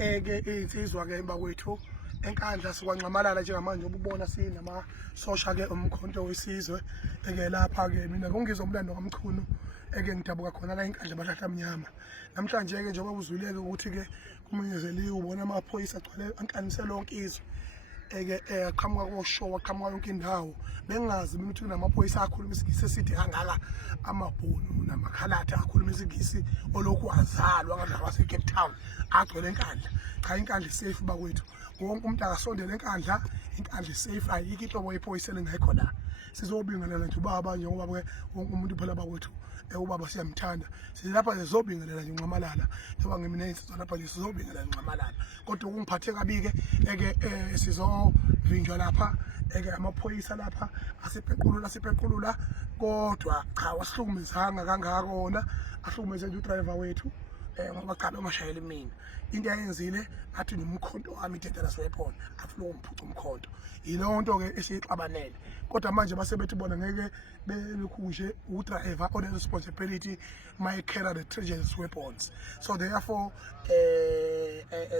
Insizwa ke emba kwethu enkandla sikwancamalala njengamanje ububona sinama sosha ke umkhonto wesizwe lapha ke mina ngongizwa umlando kaMchunu ngidabuka khona la enkandla abahlahla mnyama namhlanje ke njengoba uzwileke ukuthi ke kumenyezeliwe ubona amaphoyisa agcwele ankanise lonke izwe aqhamuka koshowa aqhamuka yonke indawo bengazi mina ukuthi kunamaphoyisa akhuluma isigisi esithi kangaka amabhunu namakhalatha akhuluma isigisi olokhu azalwa ngalawa wase Cape Town agcwele enkandla cha inkandla safe bakwethu wonke umuntu akasondele enkandla inkandla safe ayikho inhlobo yephoyisa engekho la sizobingelela nje ubaba njengoba ke wonke umuntu phela bakwethu ubaba siyamthanda silapha sizobingelela nje Ncamalala njengoba ngimina insizwa lapha nje sizobingelela Ncamalala kodwa ukungiphathe kabi ke sizovinjwa lapha amaphoyisa lapha asiphequlula kodwa cha wasihlukumezanga kangaka kona ahlukumeze nje udriver wethu ngoba cha bemashayela mina into ayenzile athi nomkhonto wami idedela siwephona afuna umphuca umkhonto yilonto ke esixabanele kodwa manje basebethi bona ngeke belokhuje udriver on responsibility my carry the treasures weapons so therefore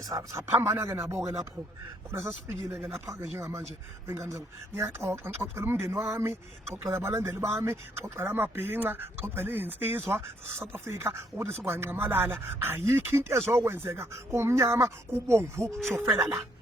saphambana ke nabo ke lapho khona sasifikile ke lapha ke njengamanje wengane zabo ngiyaxoxela umndeni wami xoxela abalandeli bami xoxela amabhinqa xoxela izinsizwa South Africa ukuthi sikwancamalala ayikho into ezokwenzeka kumnyama kubomvu sofela la